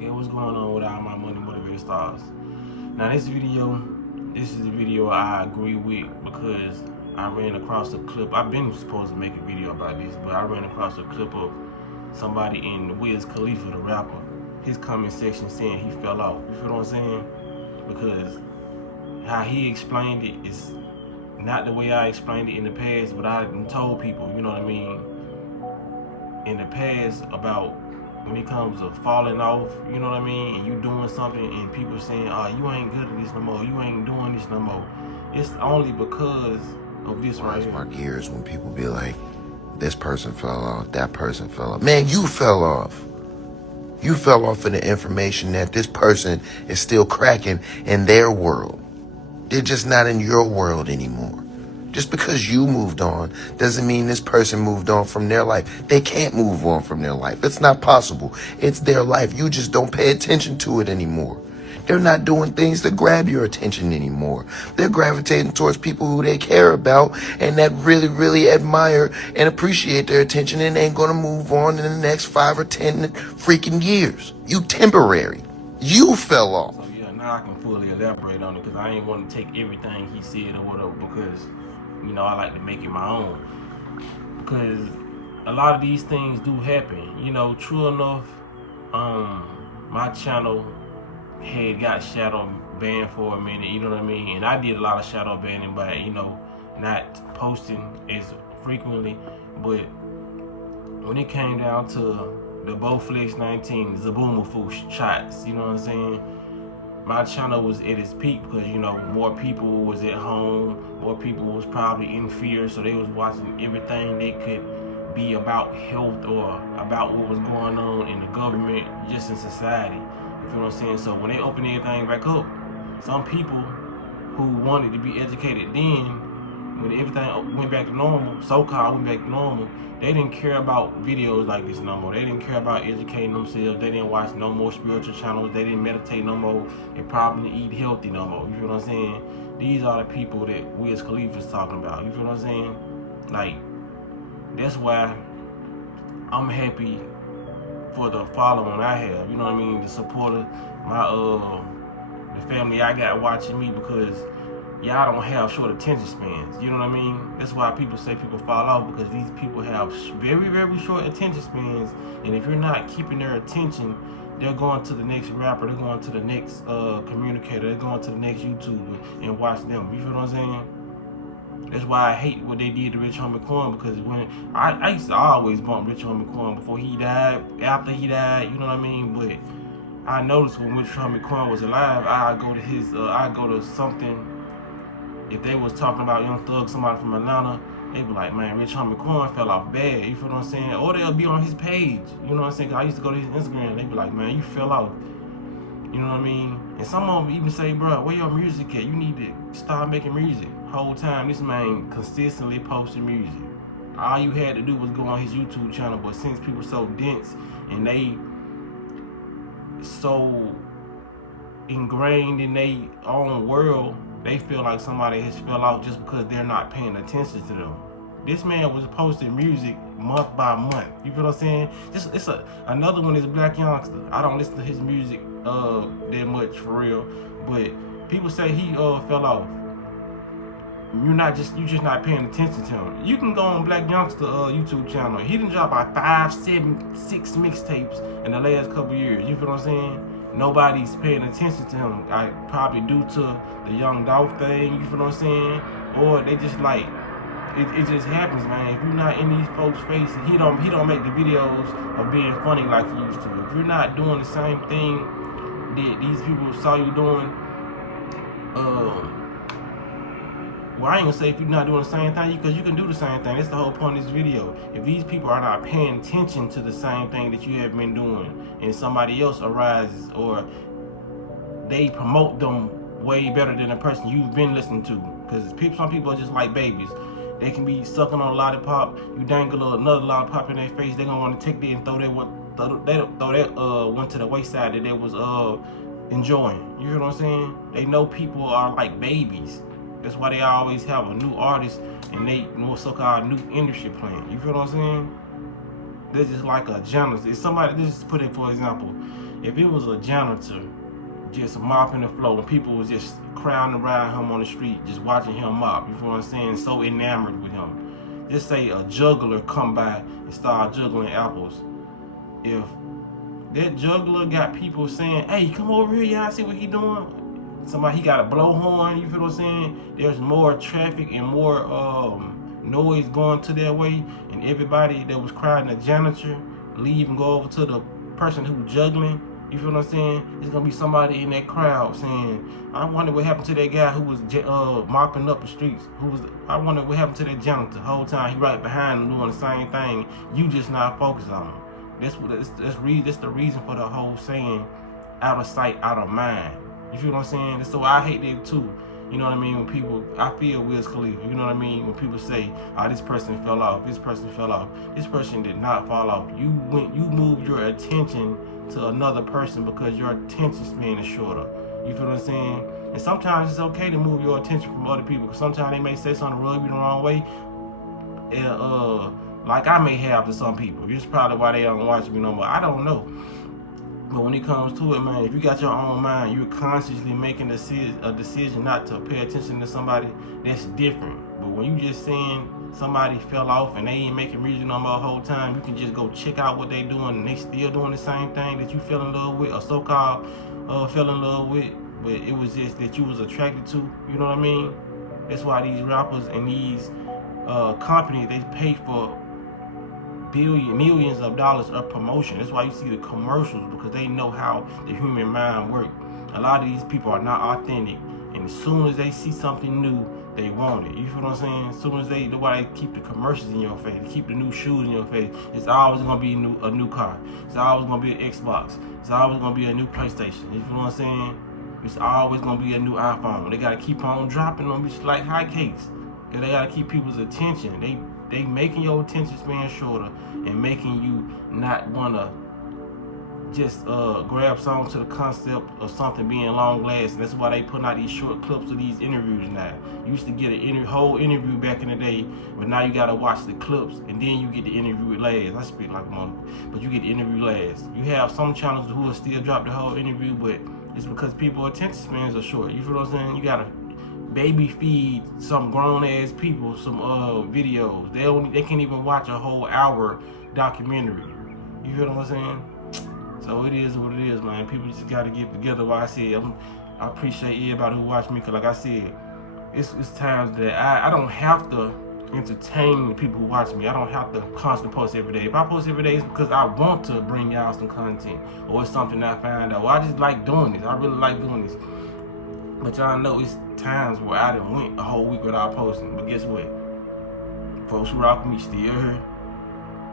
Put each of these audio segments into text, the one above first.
Okay, what's going on with all my money motivated stars? Now this is the video I agree with because I ran across a clip. I've been supposed to make a video about this, but I ran across a clip of somebody in Wiz Khalifa, the rapper, his comment section saying he fell off. You feel what I'm saying? Because how he explained it is not the way I explained it in the past, but I told people, you know what I mean, in the past about when it comes to falling off, you know what I mean, and you doing something and people saying, oh, you ain't good at this no more, you ain't doing this no more. It's only because of this right here. My gears when people be like, this person fell off, that person fell off. Man, you fell off. You fell off in the information that this person is still cracking in their world. They're just not in your world anymore. Just because you moved on doesn't mean this person moved on from their life. They can't move on from their life. It's not possible. It's their life. You just don't pay attention to it anymore. They're not doing things to grab your attention anymore. They're gravitating towards people who they care about and that really, really admire and appreciate their attention and ain't gonna move on in the next 5 or 10 freaking years. You temporary. You fell off. So yeah, now I can fully elaborate on it because I ain't want to take everything he said or whatever because, you know, I like to make it my own. Because a lot of these things do happen. You know, true enough, my channel had got shadow banned for a minute, you know what I mean? And I did a lot of shadow banning by, you know, not posting as frequently. But when it came down to the Bowflex 19 Zaboomafoo shots, you know what I'm saying? My channel was at its peak because, you know, more people was at home, more people was probably in fear, so they was watching everything they could be about health or about what was going on in the government, just in society. You feel what I'm saying? So when they opened everything back up, some people who wanted to be educated then, when everything went back to normal, so-called went back to normal, they didn't care about videos like this no more. They didn't care about educating themselves. They didn't watch no more spiritual channels. They didn't meditate no more. They probably didn't eat healthy no more. You feel what I'm saying? These are the people that Wiz Khalifa is talking about. You feel what I'm saying? Like, that's why I'm happy for the following I have. You know what I mean? The support of my the family I got watching me, because y'all don't have short attention spans. You know what I mean? That's why people say people fall off, because these people have very, very short attention spans. And if you're not keeping their attention, they're going to the next rapper, they're going to the next communicator, they're going to the next YouTuber and watch them. You feel what I'm saying? That's why I hate what they did to Rich Homie Quan, because when I used to always bump Rich Homie Quan before he died, after he died, you know what I mean? But I noticed when Rich Homie Quan was alive, I go to his, I go to something. If they was talking about Young Thug, somebody from Atlanta, they be like, man, Rich Homie Quan fell off bad. You feel what I'm saying? Or they'll be on his page. You know what I'm saying? 'Cause I used to go to his Instagram. They be like, man, you fell off. You know what I mean? And some of them even say, bro, where your music at? You need to start making music. Whole time, this man consistently posting music. All you had to do was go on his YouTube channel. But since people so dense and they so ingrained in their own world, they feel like somebody has fell out just because they're not paying attention to them. This man was posting music month by month. You feel what I'm saying? Another one is Black Youngster. I don't listen to his music that much for real, but people say he fell off. You just not paying attention to him. You can go on Black Youngster YouTube channel. He done dropped about 5, 7, 6 mixtapes in the last couple years. You feel what I'm saying? Nobody's paying attention to him. Probably due to the Young Dolph thing. You feel what I'm saying? Or they just like it just happens, man. If you're not in these folks' faces, he don't make the videos of being funny like he used to. If you're not doing the same thing that these people saw you doing, well, I ain't gonna say if you're not doing the same thing, because you can do the same thing. That's the whole point of this video. If these people are not paying attention to the same thing that you have been doing, and somebody else arises, or they promote them way better than the person you've been listening to, because some people are just like babies. They can be sucking on a lollipop. You dangle another lollipop in their face, they're gonna want to take that and throw that one to the wayside that they was enjoying. You feel what I'm saying? They know people are like babies. That's why they always have a new artist and they more so-called new industry plan. You feel what I'm saying? This is like a journalist. If somebody, this is put it for example, if it was a janitor just mopping the floor and people was just crowding around him on the street, just watching him mop, you feel what I'm saying? So enamored with him. Just say a juggler come by and start juggling apples. If that juggler got people saying, hey, come over here, y'all see what he doing? Somebody, he got a blowhorn, you feel what I'm saying? There's more traffic and more noise going to their way, and everybody that was crowding the janitor leave and go over to the person who juggling. You feel what I'm saying? There's gonna be somebody in that crowd saying, I wonder what happened to that guy who was mopping up the streets. I wonder what happened to that janitor. The whole time he right behind him doing the same thing. You just not focused on him. That's the reason for the whole saying, out of sight, out of mind. You feel what I'm saying? So I hate that too. You know what I mean? When people, I feel Wiz Khalifa. You know what I mean? When people say, "Oh, this person fell off. This person fell off." This person did not fall off. You moved your attention to another person because your attention span is shorter. You feel what I'm saying? And sometimes it's okay to move your attention from other people, because sometimes they may say something rub you the wrong way. And like I may have to some people. It's probably why they don't watch me no more. I don't know. But when it comes to it, man, if you got your own mind, you're consciously making a decision not to pay attention to somebody, that's different. But when you just saying somebody fell off and they ain't making music no more the whole time, you can just go check out what they doing and they still doing the same thing that you fell in love with, or so-called fell in love with, but it was just that you was attracted to. You know what I mean? That's why these rappers and these companies, they pay for millions of dollars of promotion. That's why you see the commercials, because they know how the human mind works. A lot of these people are not authentic, and as soon as they see something new, they want it. You feel what I'm saying? As soon as nobody keep the commercials in your face, keep the new shoes in your face, it's always gonna be a new car. It's always gonna be an Xbox. It's always gonna be a new PlayStation. You feel what I'm saying? It's always gonna be a new iPhone. They gotta keep on dropping them, just like hotcakes. Cause they gotta keep people's attention. They making your attention span shorter and making you not wanna just grab something to the concept of something being long lasting. That's why they putting out these short clips of these interviews now. You used to get a whole interview back in the day, but now you gotta watch the clips and then you get the interview last. I speak like a mother, but you get the interview last. You have some channels who will still drop the whole interview, but it's because people's attention spans are short. You feel what I'm saying? You gotta baby feed some grown ass people some videos. They can't even watch a whole hour documentary. You feel what I'm saying? So it is what it is, man. People just gotta get together. Like I said, I appreciate everybody who watch me, because like I said, it's times that I don't have to entertain the people who watch me. I don't have to constantly post every day. If I post every day, it's because I want to bring y'all some content, or it's something I find out. Or I just like doing this. I really like doing this. But y'all know it's times where I done went a whole week without posting. But guess what? Folks who rock with me still here.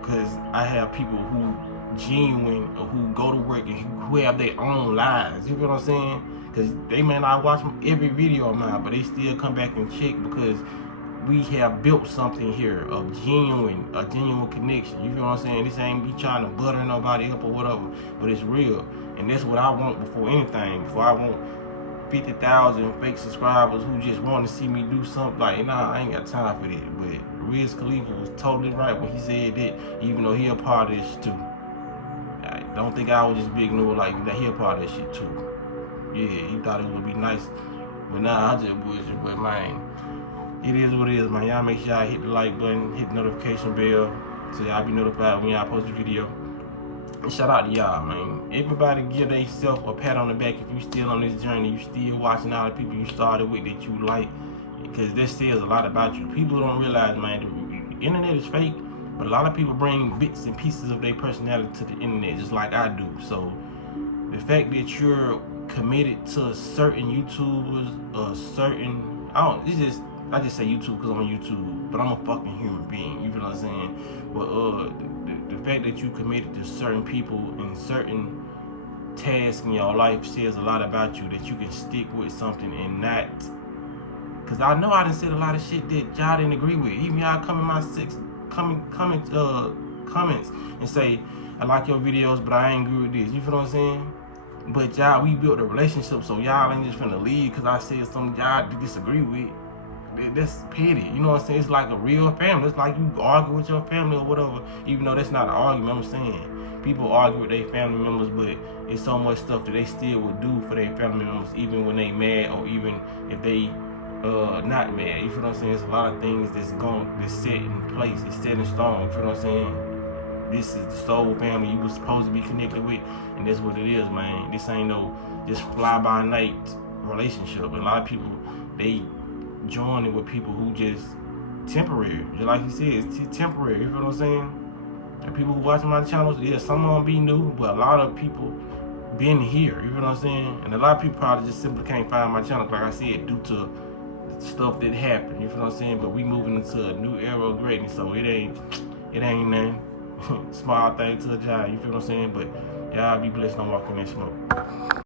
Because I have people who genuine, or who go to work and who have their own lives. You feel what I'm saying? Because they may not watch every video of mine, but they still come back and check, because we have built something here of a genuine connection. You feel what I'm saying? This ain't me trying to butter nobody up or whatever, but it's real. And that's what I want before anything. Before I want 50,000 fake subscribers who just want to see me do something. Like, nah, I ain't got time for that. But Wiz Khalifa was totally right when he said that, even though he a part of this too. I don't think I was just big no like that. He a part of that shit too. Yeah, he thought it would be nice, but nah, I just bullshit. But man, it is what it is, man. Y'all make sure y'all hit the like button, hit the notification bell, so y'all be notified when y'all post a video. And shout out to y'all, man. Everybody give themselves a pat on the back if you still on this journey. You still watching all the people you started with that you like, because that says a lot about you. People don't realize, man, the internet is fake, but a lot of people bring bits and pieces of their personality to the internet, just like I do. So the fact that you're committed to certain YouTubers, I just say YouTube because I'm on YouTube, but I'm a fucking human being. You feel what I'm saying? But the fact that you committed to certain people and certain tasks in your life says a lot about you, that you can stick with something and not. Because I know I done said a lot of shit that y'all didn't agree with. Even y'all come in my comments and say, I like your videos, but I ain't agree with this. You feel what I'm saying? But y'all, we built a relationship, so y'all ain't just finna leave because I said something y'all disagree with. That's petty. You know what I'm saying? It's like a real family. It's like you argue with your family or whatever, even though that's not an argument. I'm saying people argue with their family members, but it's so much stuff that they still would do for their family members, even when they mad or even if they not mad. You feel what I'm saying? There's a lot of things that's set in place. It's set in stone. You feel what I'm saying? This is the soul family you was supposed to be connected with, and that's what it is, man. This ain't no just fly-by-night relationship. A lot of people, they join it with people who just temporary. Just like you said, it's temporary. You feel what I'm saying? And people who watch my channels, yeah, some of them be new, but a lot of people been here. You feel what I'm saying? And a lot of people probably just simply can't find my channel, like I said, due to stuff that happened. You feel what I'm saying? But we moving into a new era of greatness, so it ain't nothing. Small thing to a job, you feel what I'm saying? But y'all be blessed, don't walk in that smoke.